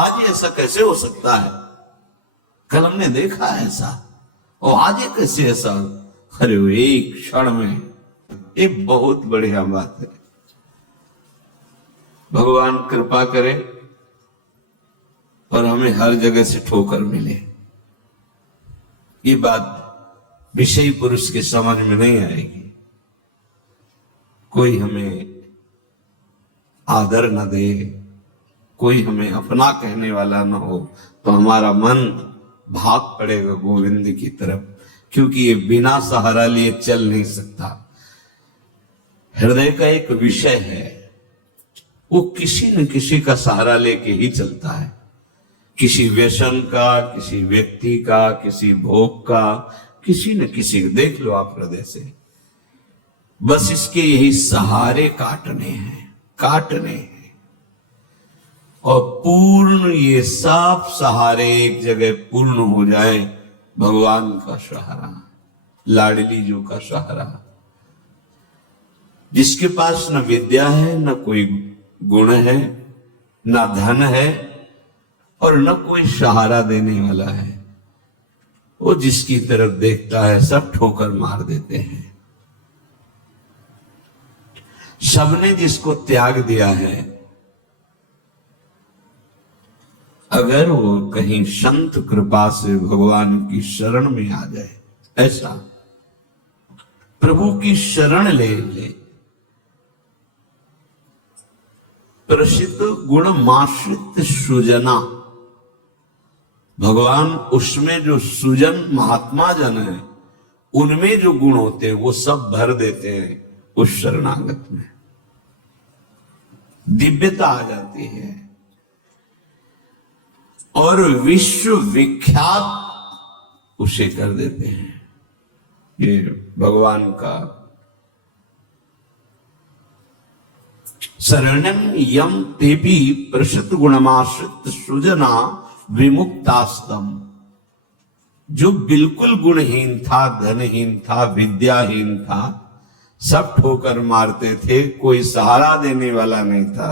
आज ये ऐसा कैसे हो सकता है, कल हमने देखा है ऐसा, और आज ये कैसे ऐसा। अरे वो एक क्षण में, ये बहुत बढ़िया बात है। भगवान कृपा करे और हमें हर जगह से ठोकर मिले। ये बात विषयी पुरुष के समझ में नहीं आएगी। कोई हमें आदर न दे, कोई हमें अपना कहने वाला न हो, तो हमारा मन भाग पड़ेगा गोविंद की तरफ, क्योंकि ये बिना सहारा लिए चल नहीं सकता। हृदय का एक विषय है, वो किसी न किसी का सहारा लेके ही चलता है। किसी व्यसन का, किसी व्यक्ति का, किसी भोग का, किसी न किसी। देख लो आप हृदय से, बस इसके यही सहारे काटने हैं, काटने हैं। और पूर्ण ये सब सहारे एक जगह पूर्ण हो जाए, भगवान का सहारा, लाडली जो का सहारा। जिसके पास न विद्या है, न कोई गुण है, न धन है, और न कोई सहारा देने वाला है, वो जिसकी तरफ देखता है सब ठोकर मार देते हैं। सबने जिसको त्याग दिया है, अगर वो कहीं संत कृपा से भगवान की शरण में आ जाए, ऐसा प्रभु की शरण ले ले, प्रसिद्ध गुण माश्रित सुजना, भगवान उसमें जो सुजन महात्मा जन है, उनमें जो गुण होते हैं वो सब भर देते हैं उस शरणागत में। दिव्यता आ जाती है और विश्व विख्यात उसे कर देते हैं। ये भगवान का शरणम यम तेपि प्रसिद्ध गुणमाश्रित सुजना विमुक्तास्तम। जो बिल्कुल गुणहीन था, धनहीन था, विद्याहीन था, सब ठोकर मारते थे, कोई सहारा देने वाला नहीं था,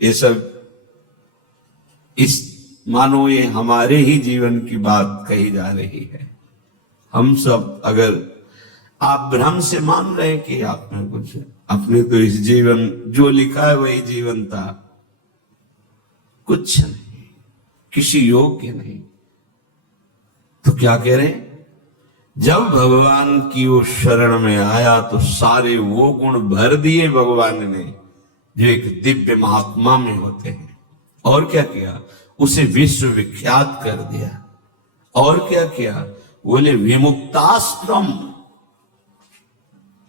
ये सब इस मानो ये हमारे ही जीवन की बात कही जा रही है। हम सब, अगर आप भ्रम से मान रहे हैं कि आप में कुछ, अपने तो इस जीवन जो लिखा है वही जीवन था, कुछ नहीं, किसी योग्य नहीं, तो क्या कह रहे हैं? जब भगवान की वो शरण में आया तो सारे वो गुण भर दिए भगवान ने जो एक दिव्य महात्मा में होते हैं। और क्या किया? उसे विश्व विख्यात कर दिया। और क्या किया? बोले विमुक्ताश्रम,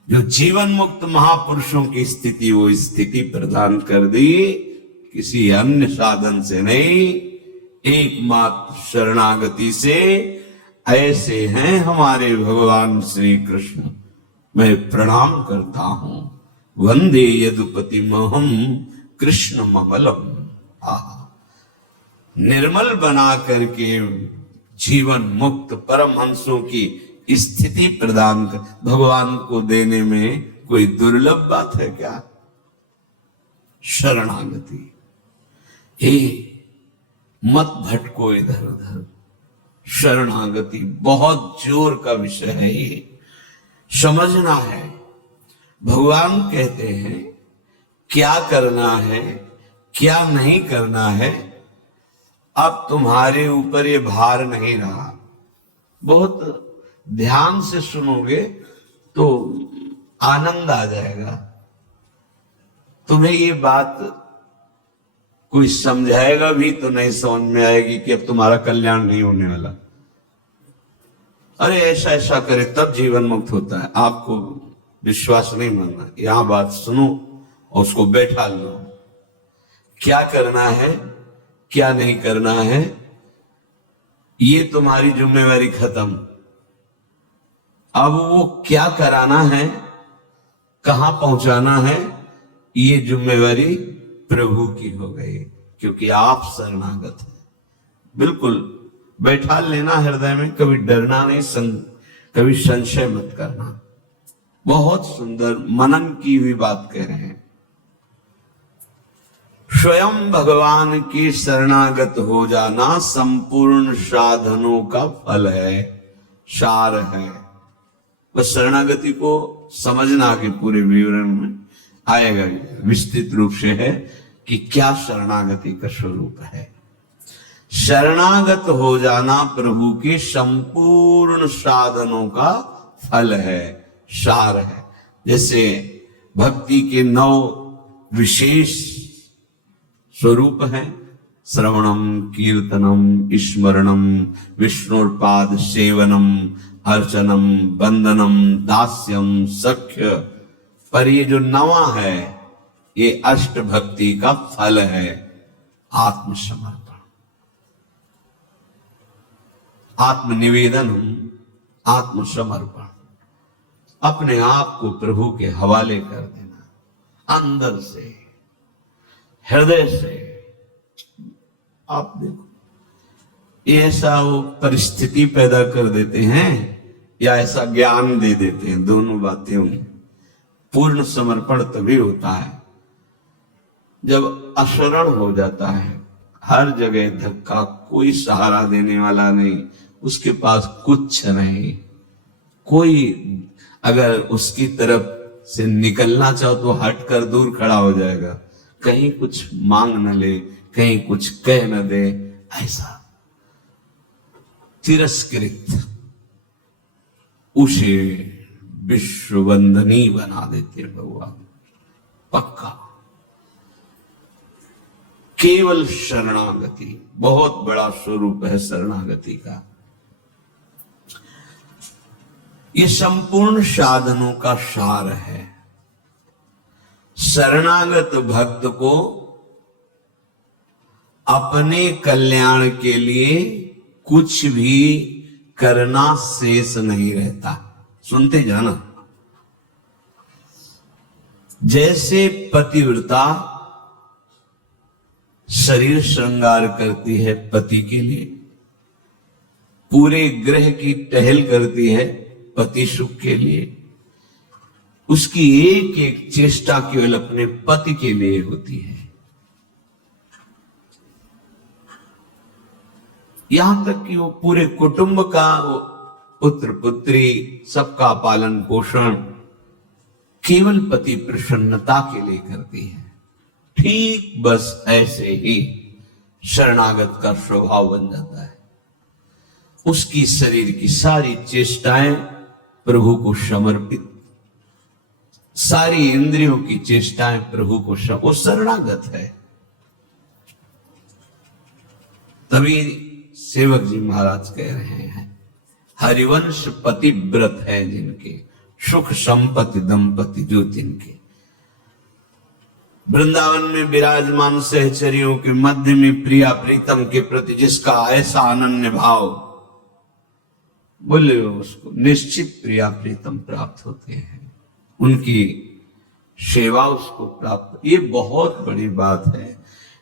जो जीवन मुक्त महापुरुषों की स्थिति, वो स्थिति प्रदान कर दी, किसी अन्य साधन से नहीं, एकमात्र शरणागति से। ऐसे हैं हमारे भगवान श्री कृष्ण। मैं प्रणाम करता हूं, वंदे यदुपति महम कृष्ण ममलम। निर्मल बना करके जीवन मुक्त परमहंसों की स्थिति प्रदान कर भगवान को देने में कोई दुर्लभ बात है क्या? शरणागति। मत भटको इधर उधर। शरणागति बहुत जोर का विषय है, ये समझना है। भगवान कहते हैं क्या करना है, क्या नहीं करना है, अब तुम्हारे ऊपर ये भार नहीं रहा। बहुत ध्यान से सुनोगे तो आनंद आ जाएगा। तुम्हें ये बात कोई समझाएगा भी तो नहीं समझ में आएगी कि अब तुम्हारा कल्याण नहीं होने वाला। अरे ऐसा ऐसा करे तब जीवन मुक्त होता है। आपको विश्वास नहीं मानना, यहां बात सुनो और उसको बैठा लो। क्या करना है, क्या नहीं करना है, ये तुम्हारी जिम्मेवारी खत्म। अब वो क्या कराना है, कहां पहुंचाना है, ये जिम्मेवारी प्रभु की हो गई, क्योंकि आप शरणागत हैं। बिल्कुल बैठा लेना हृदय में, कभी डरना नहीं, कभी संशय मत करना। बहुत सुंदर मनन की हुई बात कह रहे हैं। स्वयं भगवान की शरणागत हो जाना संपूर्ण साधनों का फल है, सार है। बस शरणागति को समझना के पूरे विवरण में आएगा, विस्तृत रूप से है कि क्या शरणागति का स्वरूप है। शरणागत हो जाना प्रभु के संपूर्ण साधनों का फल है, सार है। जैसे भक्ति के 9 विशेष स्वरूप हैं, श्रवणम, कीर्तनम, स्मरणम, विष्णुपाद सेवनम, अर्चनम, वंदनम, दास्यम, सख्य। पर ये जो 9वां है, ये अष्ट भक्ति का फल है, आत्मसमर्पण, आत्मनिवेदन, आत्मसमर्पण, अपने आप को प्रभु के हवाले कर देना, अंदर से, हृदय से। आप देखो, ये ऐसा वो परिस्थिति पैदा कर देते हैं या ऐसा ज्ञान दे देते हैं, दोनों बातें होंगी। पूर्ण समर्पण तभी होता है जब अशरण हो जाता है, हर जगह धक्का, कोई सहारा देने वाला नहीं, उसके पास कुछ नहीं, कोई अगर उसकी तरफ से निकलना चाहो तो हटकर दूर खड़ा हो जाएगा, कहीं कुछ मांग न ले, कहीं कुछ कह न दे, ऐसा तिरस्कृत, उसे विश्ववंदनी बना देते भगवान। पक्का केवल शरणागति बहुत बड़ा स्वरूप है शरणागति का। ये संपूर्ण साधनों का सार है। शरणागत भक्त को अपने कल्याण के लिए कुछ भी करना शेष नहीं रहता। सुनते जाना, जैसे पतिव्रता शरीर श्रृंगार करती है पति के लिए, पूरे ग्रह की टहल करती है पति सुख के लिए, उसकी एक एक चेष्टा केवल अपने पति के लिए होती है। यहां तक कि वो पूरे कुटुंब का, वो पुत्र पुत्री सबका पालन पोषण केवल पति प्रसन्नता के लिए करती है। ठीक बस ऐसे ही शरणागत का स्वभाव बन जाता है। उसकी शरीर की सारी चेष्टाएं प्रभु को समर्पित, सारी इंद्रियों की चेष्टाएं प्रभु को वो शरणागत है। तभी सेवक जी महाराज कह रहे हैं, हरिवंश पतिव्रत है जिनके, सुख संपत्ति दंपति जो जिनके। वृंदावन में विराजमान सहचरियों के मध्य में प्रिया प्रीतम के प्रति जिसका ऐसा अनन्य भाव, बोले उसको निश्चित प्रिया प्रीतम प्राप्त होते हैं, उनकी सेवा उसको प्राप्त। ये बहुत बड़ी बात है।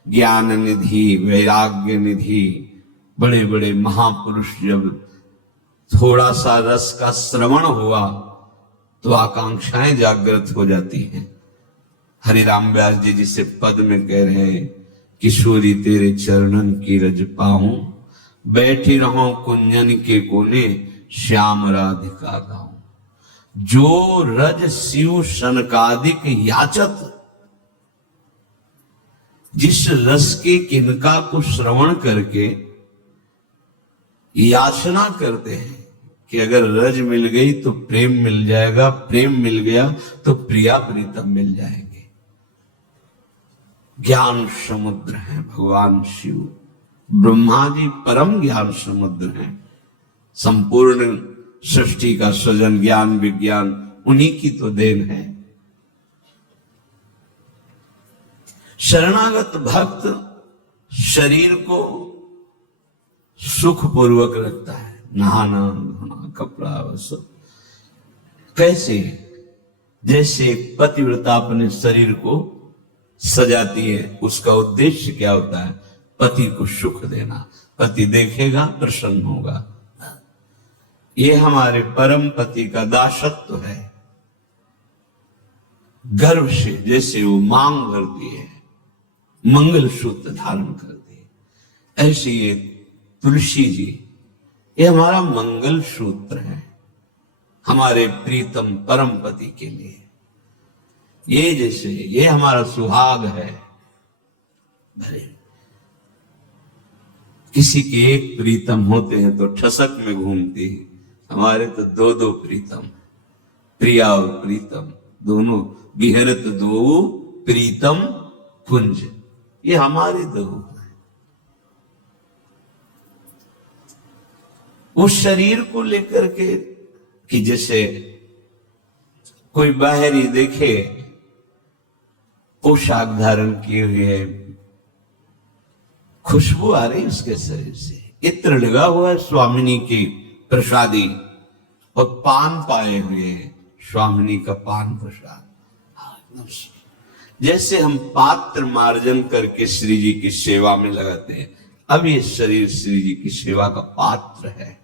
ज्ञान निधि, वैराग्य निधि, बड़े बड़े महापुरुष जब थोड़ा सा रस का श्रवण हुआ तो आकांक्षाएं जागृत हो जाती हैं। हरिराम व्यास जी जिसे पद में कह रहे हैं, किशोरी तेरे चरणन की रज पाऊं, बैठी रहो कुंजन के कोने, श्याम राधिका गाऊं। जो रज शिव सनकादिक याचत, जिस रस के किनका को श्रवण करके याचना करते हैं कि अगर रज मिल गई तो प्रेम मिल जाएगा, प्रेम मिल गया तो प्रिया प्रीतम मिल जाएंगे। ज्ञान समुद्र है भगवान शिव, ब्रह्मा जी परम ज्ञान समुद्र हैं। संपूर्ण सृष्टि का सृजन, ज्ञान विज्ञान उन्हीं की तो देन है। शरणागत भक्त शरीर को सुखपूर्वक रखता है, नहाना धोना कपड़ा वस्त्र। कैसे? जैसे पतिव्रता अपने शरीर को सजाती है, उसका उद्देश्य क्या होता है? पति को सुख देना। पति देखेगा प्रसन्न होगा। ये हमारे परम पति का दासत्व है। गर्व से जैसे वो मांग भरती है, मंगल सूत्र धारण करते हैं। ऐसे ये तुलसी जी, ये हमारा मंगल सूत्र है हमारे प्रीतम परम पति के लिए। ये जैसे ये हमारा सुहाग है। भले किसी के एक प्रीतम होते हैं तो ठसक में घूमती है, हमारे तो दो दो प्रीतम, प्रिया और प्रीतम दोनों, बिहरत दो प्रीतम कुंज, ये हमारे दो है। उस शरीर को लेकर के कि जैसे कोई बाहरी देखे पोशाक धारण किए हुए, खुशबू आ रही उसके शरीर से, इत्र लगा हुआ है स्वामिनी की प्रसादी, और पान पाए हुए स्वामिनी का पान प्रसाद। जैसे हम पात्र मार्जन करके श्री जी की सेवा में लगाते हैं, अब ये शरीर श्री जी की सेवा का पात्र है।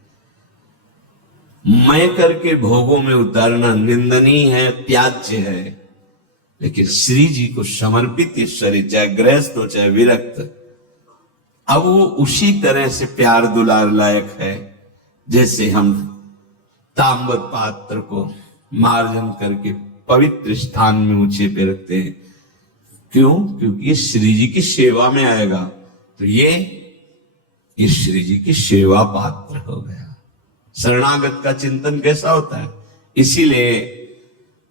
मैं करके भोगों में उतारना निंदनीय है, त्याज्य है, लेकिन श्री जी को समर्पित ये शरीर, चाहे गृहस्थ हो चाहे विरक्त, अब वो उसी तरह से प्यार दुलार लायक है जैसे हम तांबर पात्र को मार्जन करके पवित्र स्थान में ऊंचे पे रखते हैं। क्यों? क्योंकि ये श्री जी की सेवा में आएगा, तो ये श्री जी की सेवा पात्र हो गया। शरणागत का चिंतन कैसा होता है? इसीलिए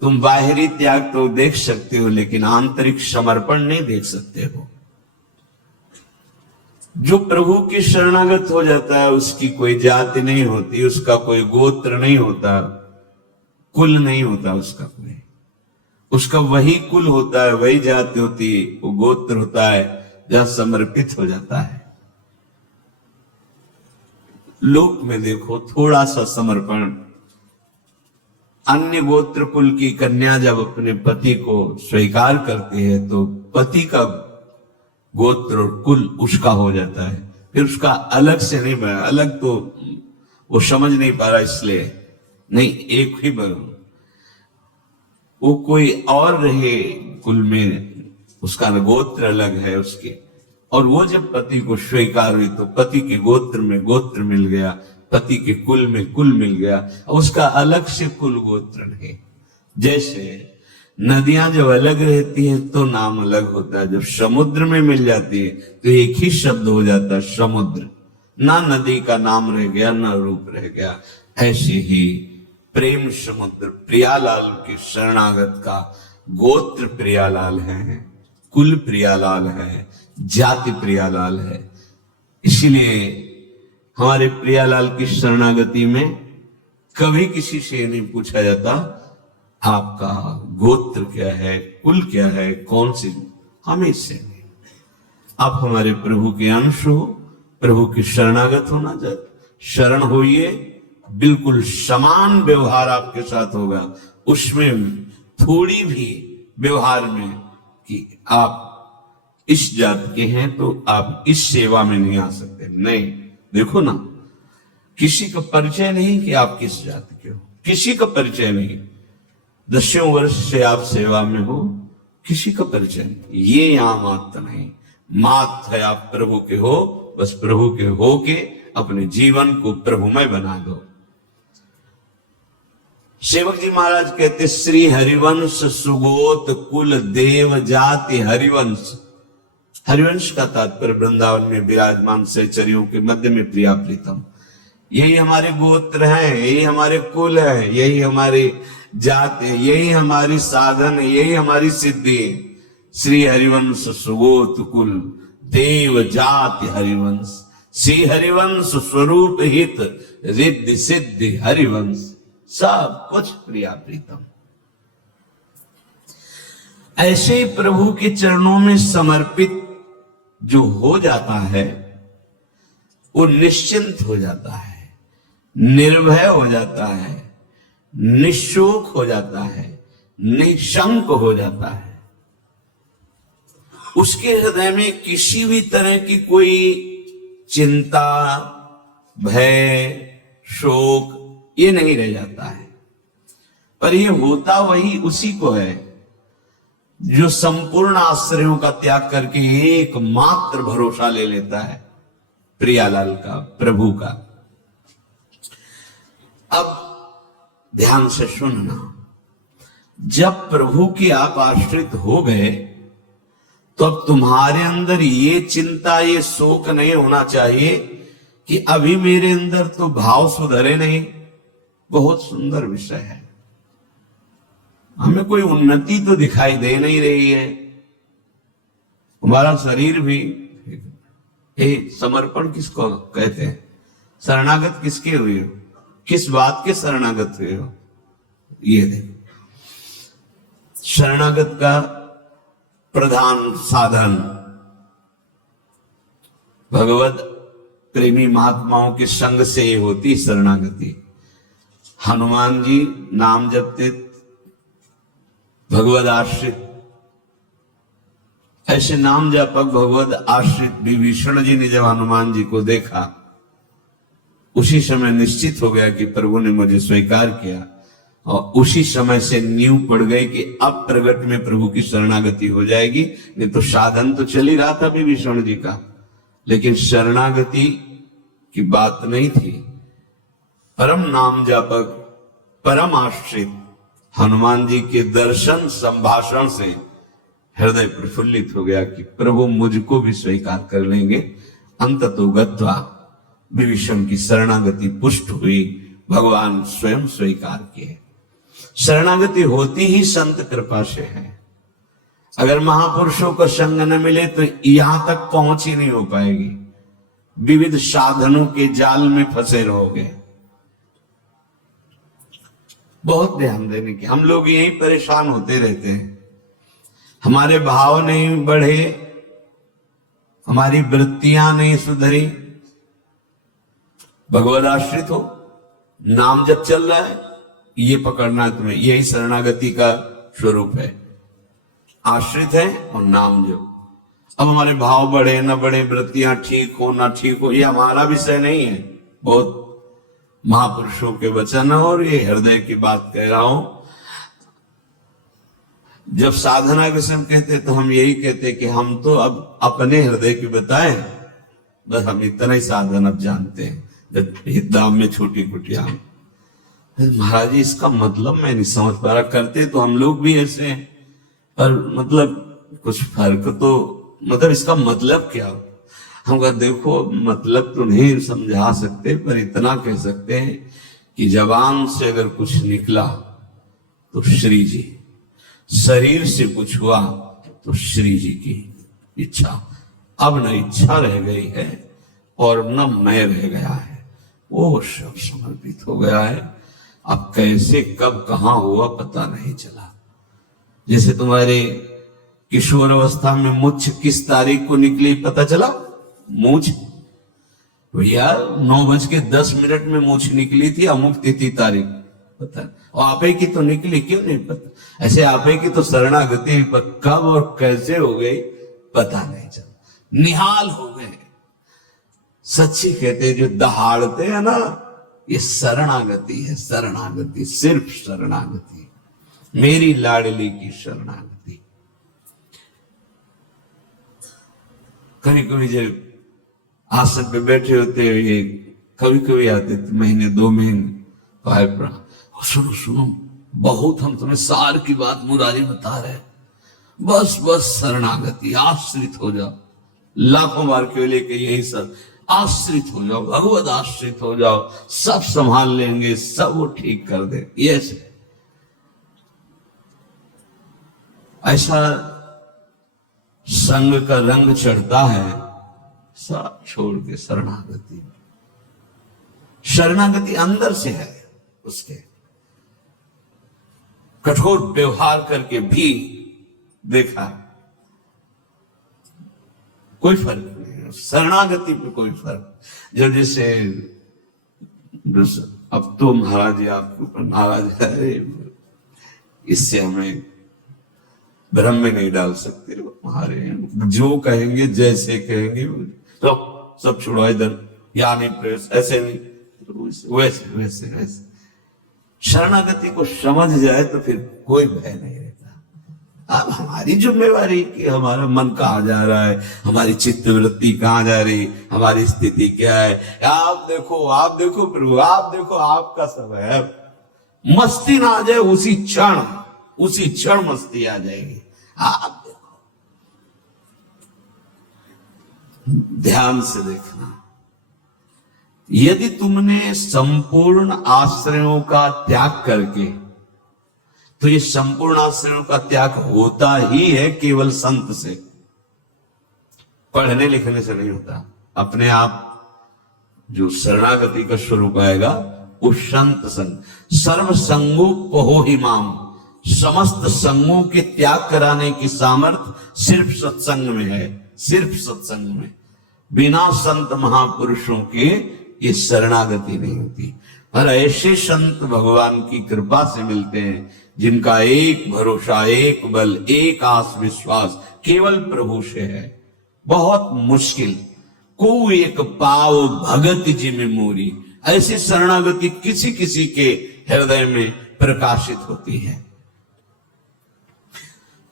तुम बाहरी त्याग तो देख सकते हो, लेकिन आंतरिक समर्पण नहीं देख सकते हो। जो प्रभु की शरणागत हो जाता है उसकी कोई जाति नहीं होती, उसका कोई गोत्र नहीं होता, कुल नहीं होता उसका कोई, उसका वही कुल होता है, वही जाति होती है, वो गोत्र होता है जहां समर्पित हो जाता है। लोक में देखो थोड़ा सा समर्पण, अन्य गोत्र कुल की कन्या जब अपने पति को स्वीकार करती है तो पति का गोत्र और कुल उसका हो जाता है, फिर उसका अलग से नहीं बना, अलग तो वो समझ नहीं पा रहा, इसलिए नहीं, एक ही बनो, वो कोई और रहे कुल में, उसका गोत्र अलग है उसके, और वो जब पति को स्वीकार हुई तो पति के गोत्र में गोत्र मिल गया, पति के कुल में कुल मिल गया, उसका अलग से कुल गोत्र नहीं। जैसे नदियां जब अलग रहती हैं तो नाम अलग होता है, जब समुद्र में मिल जाती है तो एक ही शब्द हो जाता है समुद्र, ना नदी का नाम रह गया ना रूप रह गया। ऐसे ही प्रेम समुद्र प्रियालाल के शरणागत का गोत्र प्रियालाल है, कुल प्रियालाल है, जाति प्रियालाल है। इसीलिए हमारे प्रियालाल की शरणागति में कभी किसी से नहीं पूछा जाता आपका गोत्र क्या है, कुल क्या है, कौन सी, हमें से नहीं। आप हमारे प्रभु के अंश हो, प्रभु की शरणागत होना चाहते, शरण होइए, बिल्कुल समान व्यवहार आपके साथ होगा, उसमें थोड़ी भी व्यवहार में कि आप इस जात के हैं तो आप इस सेवा में नहीं आ सकते, नहीं। देखो ना, किसी का परिचय नहीं कि आप किस जाति के हो, किसी का परिचय नहीं, दसियों वर्ष से आप सेवा में हो, किसी का परिचय नहीं। ये यहां मात्र नहीं, मात्र है आप प्रभु के हो, बस प्रभु के हो के अपने जीवन को प्रभुमय बना दो। सेवक जी महाराज कहते, श्री हरिवंश सुगोत कुल देव जाति हरिवंश। हरिवंश का तात्पर्य वृंदावन में विराजमान सहचरियों के मध्य में प्रिया प्रीतम, यही हमारे गोत्र हैं, यही हमारे कुल है, यही हमारी जात है, यही हमारी साधन है, यही हमारी सिद्धि है। श्री हरिवंश सुगोत कुल देव जाति हरिवंश, श्री हरिवंश स्वरूप हित रिद्धि सिद्धि हरिवंश, सब कुछ प्रिया प्रीतम। ऐसे ही प्रभु के चरणों में समर्पित जो हो जाता है वो निश्चिंत हो जाता है, निर्भय हो जाता है, निशोक हो जाता है, निशंक हो जाता है। उसके हृदय में किसी भी तरह की कोई चिंता, भय, शोक ये नहीं रह जाता है। पर ये होता वही उसी को है जो संपूर्ण आश्रयों का त्याग करके एकमात्र भरोसा ले लेता है प्रियालाल का, प्रभु का। अब ध्यान से सुनना, जब प्रभु के आप आश्रित हो गए तो अब तुम्हारे अंदर ये चिंता, ये शोक नहीं होना चाहिए कि अभी मेरे अंदर तो भाव सुधरे नहीं। बहुत सुंदर विषय है, हमें कोई उन्नति तो दिखाई दे नहीं रही है। हमारा शरीर भी, समर्पण किसको कहते हैं? शरणागत किसके हुए हो? किस बात के शरणागत हुए हो? ये देखो, शरणागत का प्रधान साधन भगवत प्रेमी महात्माओं के संग से होती शरणागति। हनुमान जी नाम जपते, भगवत आश्रित, ऐसे नाम जपक भगवत आश्रित विभीषण जी ने जब हनुमान जी को देखा, उसी समय निश्चित हो गया कि प्रभु ने मुझे स्वीकार किया, और उसी समय से नींव पड़ गई कि अब प्रगट में प्रभु की शरणागति हो जाएगी। नहीं तो साधन तो चल ही रहा था विभीषण जी का, लेकिन शरणागति की बात नहीं थी। परम नाम जापक, परम आश्रित हनुमान जी के दर्शन संभाषण से हृदय प्रफुल्लित हो गया कि प्रभु मुझको भी स्वीकार कर लेंगे। अंततो गत्वा विभीषण की शरणागति पुष्ट हुई, भगवान स्वयं स्वीकार किए। शरणागति होती ही संत कृपा से है। अगर महापुरुषों का संग न मिले तो यहां तक पहुंच ही नहीं हो पाएगी, विविध साधनों के जाल में फंसे रहोगे। बहुत ध्यान देने की, हम लोग यही परेशान होते रहते हैं। हमारे भाव नहीं बढ़े, हमारी वृत्तियां नहीं सुधरी। भगवद आश्रित हो, नाम जब चल रहा है ये पकड़ना है तुम्हें, यही शरणागति का स्वरूप है। आश्रित है और नाम जप। अब हमारे भाव बढ़े न बढ़े, वृत्तियां ठीक हो ना ठीक हो, ये हमारा विषय नहीं है। बहुत महापुरुषों के वचन और ये हृदय की बात कह रहा हूं। जब साधना के समय कहते तो हम यही कहते कि हम तो अब अपने हृदय की बताएं, बस हम इतना ही साधन अब जानते हैं। दाम में छोटी कुटिया, महाराज जी इसका मतलब मैं नहीं समझ पा रहा। करते तो हम लोग भी ऐसे हैं, पर मतलब कुछ फर्क तो, मतलब इसका मतलब क्या? हम कहा देखो मतलब तो नहीं समझा सकते, पर इतना कह सकते हैं कि जबान से अगर कुछ निकला तो श्री जी, शरीर से कुछ हुआ तो श्री जी की इच्छा। अब न इच्छा रह गई है और न मैं रह गया है, वो सब समर्पित हो गया है। अब कैसे कब कहां हुआ पता नहीं चला। जैसे तुम्हारे किशोर अवस्था में मुछ किस तारीख को निकली पता चला? मूछ भैया 9:10 में मूछ निकली थी, अमुक तिथि तारीख पता, और आपे की तो निकली, क्यों नहीं पता? ऐसे आपे की तो शरणागति कब और कैसे हो गई पता नहीं चला, निहाल हो गए। सच्ची कहते जो दहाड़ते हैं ना, ये शरणागति है। शरणागति, सिर्फ शरणागति, मेरी लाडली की शरणागति। कभी कभी जब आसन पे बैठे होते हैं, ये कभी कभी आते थे महीने 2 महीने, भाई सुनो सुनो, बहुत हम तुम्हें सार की बात मुरारी बता रहे, बस बस शरणागति, आश्रित हो जाओ। लाखों बार क्यों लेके यही सब, आश्रित हो जाओ, भगवत आश्रित हो जाओ, सब संभाल लेंगे, सब वो ठीक कर दे। यस, ऐसा संग का रंग चढ़ता है, सब छोड़ के शरणागति। शरणागति अंदर से है उसके। कठोर व्यवहार करके भी देखा, कोई फर्क नहीं, शरणागति पे कोई फर्क। जब जैसे अब तो महाराज जी आपके ऊपर नाराज है, इससे हमें भ्रम में नहीं डाल सकते। हमारे जो कहेंगे जैसे कहेंगे, तो सब छोड़ो इधर, या नहीं प्रेस, ऐसे नहीं, वैसे वैसे वैसे। शरणागति को समझ जाए तो फिर कोई भय नहीं रहता। अब हमारी जिम्मेवारी कि हमारा मन कहाँ जा रहा है, हमारी चित्त वृत्ति कहाँ जा रही, हमारी स्थिति क्या है। आप देखो प्रभु, आप देखो, आपका समय है। मस्ती ना आ जाए उसी क्षण मस्ती आ जाएगी। आप देखो, ध्यान से देखना। यदि तुमने संपूर्ण आश्रयों का त्याग करके, तो ये संपूर्ण आश्रयों का त्याग होता ही है केवल संत से, पढ़ने लिखने से नहीं होता। अपने आप जो शरणागति का स्वरूप आएगा वो संत संग। सर्व संगोपहो ही माम, समस्त संगों के त्याग कराने की सामर्थ्य सिर्फ सत्संग में है, सिर्फ सत्संग में। बिना संत महापुरुषों के ये शरणागति नहीं होती। और ऐसे संत भगवान की कृपा से मिलते हैं जिनका एक भरोसा, एक बल, एक आस विश्वास केवल प्रभु से है। बहुत मुश्किल को एक पाव भगत जी में मोरी, ऐसी शरणागति किसी किसी के हृदय में प्रकाशित होती है।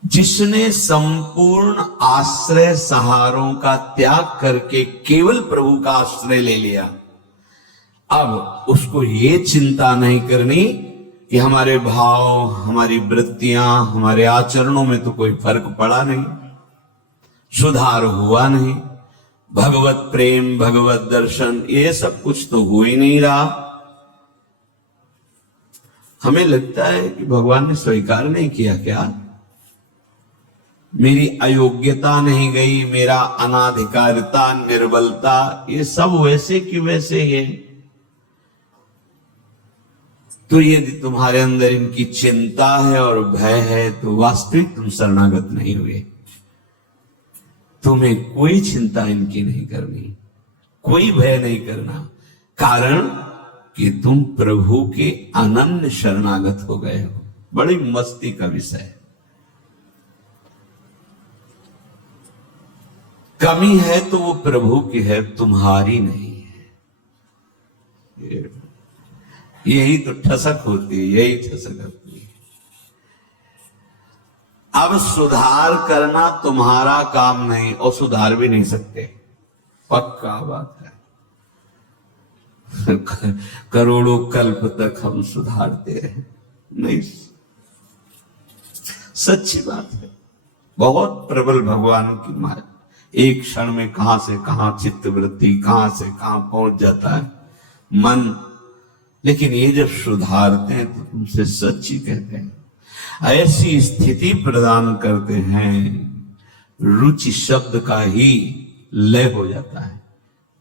जिसने संपूर्ण आश्रय सहारों का त्याग करके केवल प्रभु का आश्रय ले लिया, अब उसको ये चिंता नहीं करनी कि हमारे भाव, हमारी वृत्तियां, हमारे आचरणों में तो कोई फर्क पड़ा नहीं, सुधार हुआ नहीं, भगवत प्रेम, भगवत दर्शन, ये सब कुछ तो हो ही नहीं रहा। हमें लगता है कि भगवान ने स्वीकार नहीं किया क्या, मेरी अयोग्यता नहीं गई, मेरा अनाधिकारिता, निर्बलता, ये सब वैसे की वैसे ही है। तो यदि तुम्हारे अंदर इनकी चिंता है और भय है तो वास्तविक तुम शरणागत नहीं हुए। तुम्हें कोई चिंता इनकी नहीं करनी, कोई भय नहीं करना, कारण कि तुम प्रभु के अनन्य शरणागत हो गए हो। बड़ी मस्ती का विषय है। कमी है तो वो प्रभु की है, तुम्हारी नहीं है। यही तो ठसक होती है, यही ठसक होती है। अब सुधार करना तुम्हारा काम नहीं और सुधार भी नहीं सकते, पक्का बात है। करोड़ों कल्प तक हम सुधारते रहे, नहीं, सच्ची बात है। बहुत प्रबल भगवान की माया, एक क्षण में कहां से कहां चित्त वृत्ति, कहां से कहां पहुंच जाता है मन। लेकिन ये जब सुधारते हैं तो तुमसे सच्ची कहते हैं, ऐसी स्थिति प्रदान करते हैं, रुचि शब्द का ही लय हो जाता है।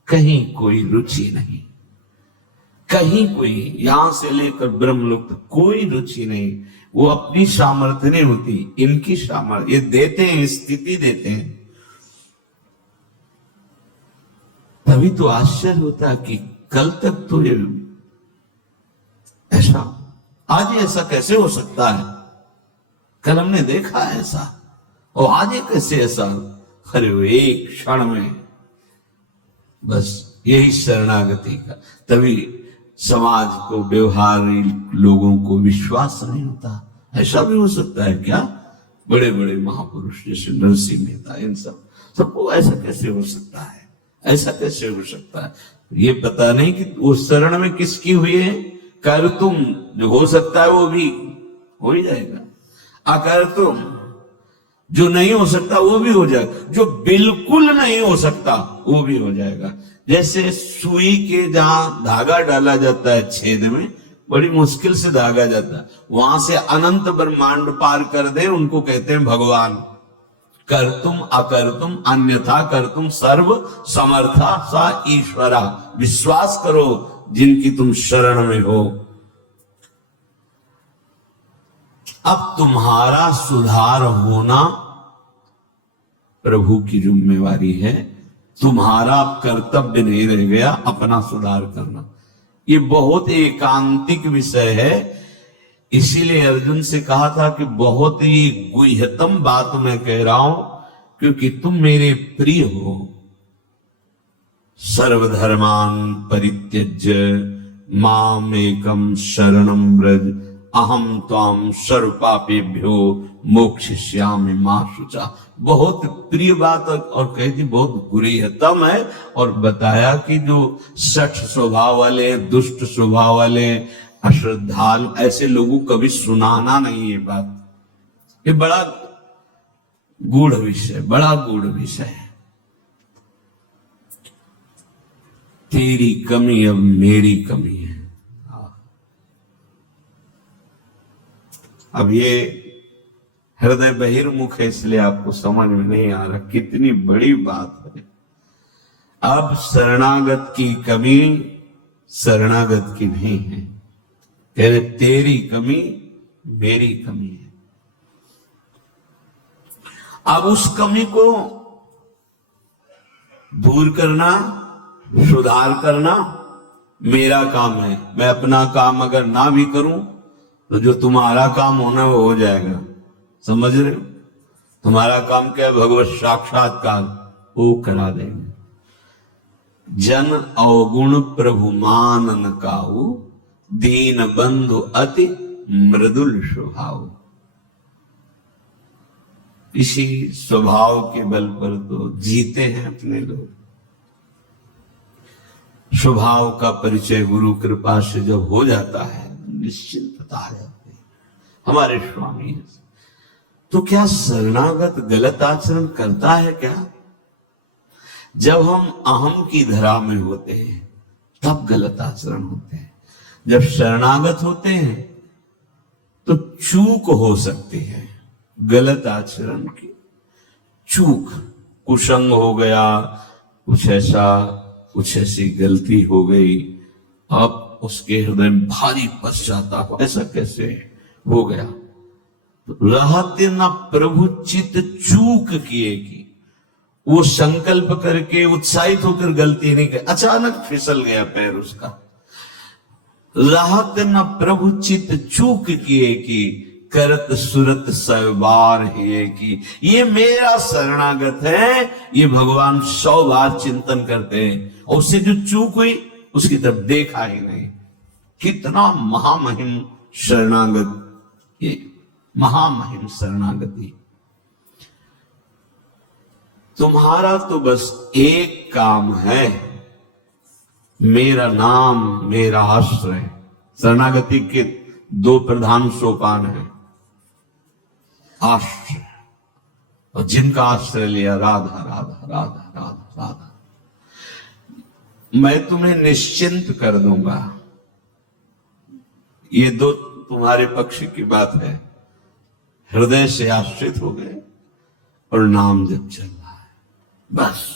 कहीं कोई रुचि नहीं, कहीं कोई, यहां से लेकर ब्रह्मलोक तक कोई रुचि नहीं। वो अपनी सामर्थ्य नहीं होती, इनकी सामर्थ्य ये देते हैं, स्थिति देते हैं। तभी तो आश्चर्य होता है कि कल तक तो ये ऐसा, आज ऐसा कैसे हो सकता है, कल हमने देखा है ऐसा, और आज ये कैसे ऐसा। अरे वो एक क्षण में, बस यही शरणागति का। तभी समाज को, व्यवहारी लोगों को विश्वास नहीं होता। ऐसा भी हो सकता है क्या, बड़े बड़े महापुरुष जैसे नरसिंह मेहता, इन सबको ऐसा कैसे हो सकता है, ऐसा कैसे हो सकता है। ये पता नहीं कि वो शरण में किसकी हुई है। कर तुम, जो हो सकता है वो भी हो ही जाएगा, अकर तुम, जो नहीं हो सकता वो भी हो जाएगा, जो बिल्कुल नहीं हो सकता वो भी हो जाएगा। जैसे सुई के जहां धागा डाला जाता है छेद में, बड़ी मुश्किल से धागा जाता है, वहां से अनंत ब्रह्मांड पार कर दे, उनको कहते हैं भगवान। कर तुम अकर तुम अन्यथा कर तुम सर्व समर्था सा ईश्वरा। विश्वास करो जिनकी तुम शरण में हो। अब तुम्हारा सुधार होना प्रभु की जिम्मेवारी है, तुम्हारा कर्तव्य नहीं रह गया अपना सुधार करना। ये बहुत एकांतिक विषय है, इसीलिए अर्जुन से कहा था कि बहुत ही गुह्यतम बात मैं कह रहा हूं, क्योंकि तुम मेरे प्रिय हो। सर्वधर्मान परित्यज्य माम एकम शरणम व्रज अहम त्वाम सर्व पापेभ्यो मोक्षयिष्यामि मा शुचा। बहुत प्रिय बात और कहती बहुत बुरी है तब है। और बताया कि जो सठ स्वभाव वाले, दुष्ट स्वभाव वाले, अश्रद्धालु, ऐसे लोगों को कभी सुनाना नहीं। ये बात ये बड़ा गूढ़ विषय, बड़ा गूढ़ विषय है। तेरी कमी अब मेरी कमी है। अब ये हृदय बहिर्मुख है, इसलिए आपको समझ में नहीं आ रहा कितनी बड़ी बात है। अब शरणागत की कमी शरणागत की नहीं है, कह रहे तेरी कमी मेरी कमी है। अब उस कमी को दूर करना, सुधार करना मेरा काम है। मैं अपना काम अगर ना भी करूं तो जो तुम्हारा काम होना वो हो जाएगा। समझ रहे हो? तुम्हारा काम क्या है? भगवत साक्षात्कार वो करा देंगे। जन अवगुण प्रभु मानन काऊ, दीन बंधु अति मृदुल स्वभाव। इसी स्वभाव के बल पर तो जीते हैं अपने लोग। स्वभाव का परिचय गुरु कृपा से जब हो जाता है निश्चिंतता आ जाती है। हमारे स्वामी है। तो क्या शरणागत गलत आचरण करता है क्या? जब हम अहम की धरा में होते हैं तब गलत आचरण होते हैं। जब शरणागत होते हैं तो चूक हो सकती है, गलत आचरण की चूक, कुसंग हो गया, कुछ ऐसी गलती हो गई, अब उसके हृदय में भारी पश्चाताप, ऐसा कैसे हो गया? रहते न प्रभु चित चूक किए की, वो संकल्प करके उत्साहित होकर गलती नहीं कर, अचानक फिसल गया पैर उसका। रहते न प्रभु चित चूक किए की, करत सुरत सवार है की। ये मेरा शरणागत है, ये भगवान 100 बार चिंतन करते हैं और उससे जो चूक हुई उसकी तरफ देखा ही नहीं। कितना महामहिम शरणागत, ये महामहिम शरणागति। तुम्हारा तो बस एक काम है, मेरा नाम मेरा आश्रय। शरणागति के 2 प्रधान सोपान हैं। आश्रय, और जिनका आश्रय लिया राधा राधा राधा राधा राधा, मैं तुम्हें निश्चिंत कर दूंगा। ये 2 तुम्हारे पक्ष की बात है। हृदय से आश्रित हो गए और नाम जब चल रहा है, बस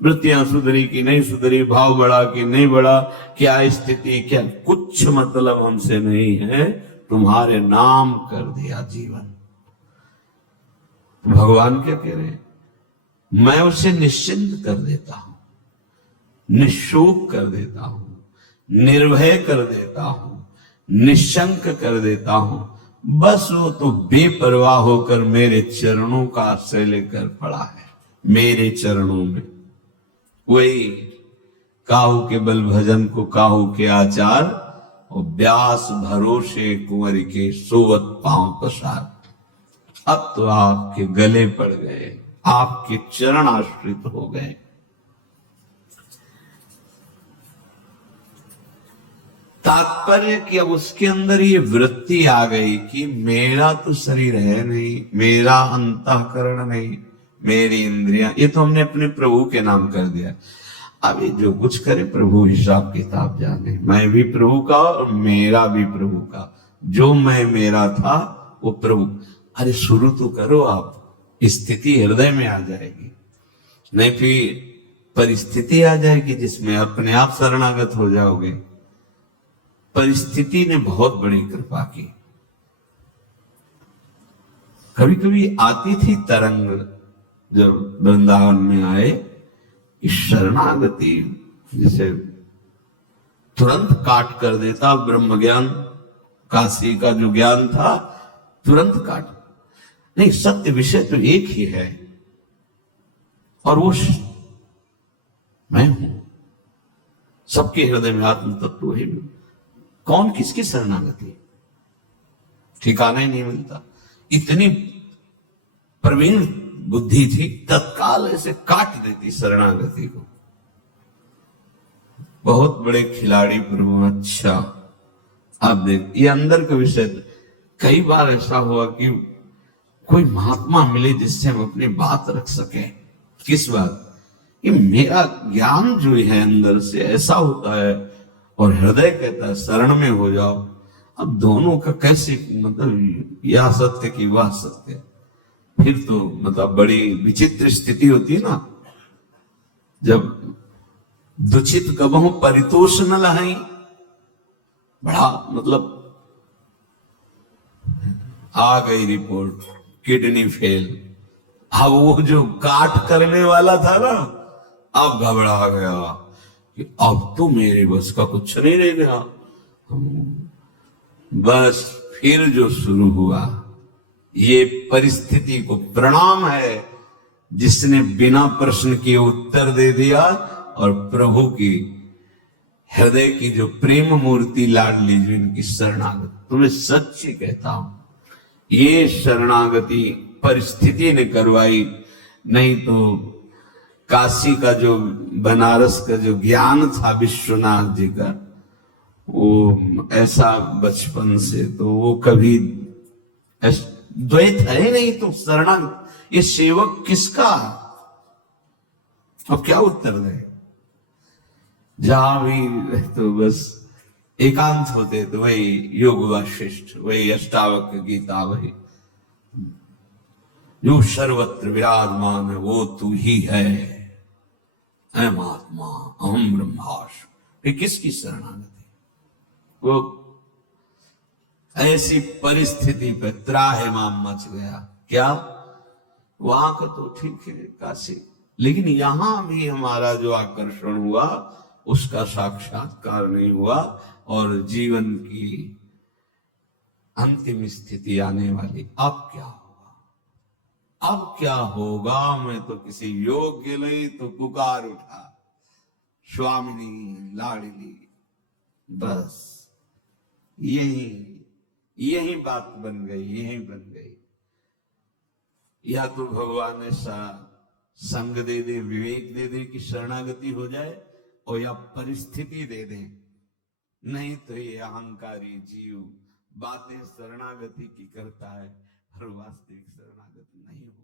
वृत्तियां सुधरी कि नहीं सुधरी, भाव बढ़ा कि नहीं बढ़ा, क्या स्थिति, क्या कुछ मतलब हमसे नहीं है, तुम्हारे नाम कर दिया जीवन। भगवान क्या कह रहे हैं? मैं उसे निश्चिंत कर देता हूं, निशोक कर देता हूं, निर्भय कर देता हूं, निशंक कर देता हूं। बस वो तो बेपरवाह होकर मेरे चरणों का आश्रय लेकर पड़ा है, मेरे चरणों में। वही काहू के बल भजन को काहू के आचार, और व्यास भरोसे कुंवर के सोवत पांव पसार। अब तो आपके गले पड़ गए, आपके चरण आश्रित हो गए। तात्पर्य कि अब उसके अंदर ये वृत्ति आ गई कि मेरा तो शरीर है नहीं, मेरा अंतःकरण नहीं, मेरी इंद्रियां, ये तो हमने अपने प्रभु के नाम कर दिया। अब ये जो कुछ करे प्रभु हिसाब किताब जाने। मैं भी प्रभु का और मेरा भी प्रभु का। जो मैं मेरा था वो प्रभु। अरे शुरू तो करो आप, स्थिति हृदय में आ जाएगी, नहीं फिर परिस्थिति आ जाएगी जिसमें अपने आप शरणागत हो जाओगे। परिस्थिति ने बहुत बड़ी कृपा की। कभी कभी आती थी तरंग, जब वृंदावन में आए, इस शरणागति जिसे तुरंत काट कर देता। ब्रह्म ज्ञान, काशी का जो ज्ञान था तुरंत काट नहीं, सत्य विषय तो एक ही है और वो मैं हूं। सबके हृदय में आत्म तत्व है। कौन किसकी शरणागति? ठिकाना ही नहीं मिलता। इतनी प्रवीण बुद्धि थी, तत्काल ऐसे काट देती शरणागति को। बहुत बड़े खिलाड़ी प्रभु। अच्छा आप देख, ये अंदर का विषय। कई बार ऐसा हुआ कि कोई महात्मा मिले जिससे हम अपनी बात रख सके। किस बात? कि मेरा ज्ञान जो है अंदर से ऐसा होता है और हृदय कहता है शरण में हो जाओ। अब दोनों का कैसे, मतलब यह सत्य कि वह सत्य, फिर तो मतलब बड़ी विचित्र स्थिति होती है ना। जब दुचित गबहु परितोष न लहाई, बड़ा मतलब आ गई रिपोर्ट किडनी फेल। अब वो जो काट करने वाला था ना, अब घबरा गया कि अब तो मेरे बस का कुछ नहीं रह गया। बस फिर जो शुरू हुआ, ये परिस्थिति को प्रणाम है जिसने बिना प्रश्न के उत्तर दे दिया। और प्रभु की हृदय की जो प्रेम मूर्ति लाडली, जो इनकी शरणागति, तुम्हें सच्ची कहता हूं, ये शरणागति परिस्थिति ने करवाई। नहीं तो काशी का जो, बनारस का जो ज्ञान था विश्वनाथ जी का, वो ऐसा बचपन से तो वो कभी द्वैत है नहीं। तो शरणागत ये सेवक किसका? अब क्या उत्तर दे? जहां भी तो बस एकांत होते तो वही योग वशिष्ठ, वही अष्टावक्र गीता, वही जो सर्वत्र विराजमान है वो तू ही है, अहम आत्मा अहम ब्रह्मास्मि। ये किसकी शरणागति? वो ऐसी परिस्थिति पे त्राहिमाम मच गया। क्या? वहां का तो ठीक है काशी, लेकिन यहां भी हमारा जो आकर्षण हुआ उसका साक्षात्कार नहीं हुआ। और जीवन की अंतिम स्थिति आने वाली, अब क्या होगा? अब क्या होगा? मैं तो किसी योग्य नहीं तो पुकार उठा, स्वामिनी लाडली। बस यही बात बन गई, यही बन गई। या तो भगवान ऐसा संग दे दे, विवेक दे दे कि शरणागति हो जाए, और या परिस्थिति दे दे। नहीं तो ये अहंकारी जीव बातें शरणागति की करता है और वास्तविक शरणागति नहीं हो।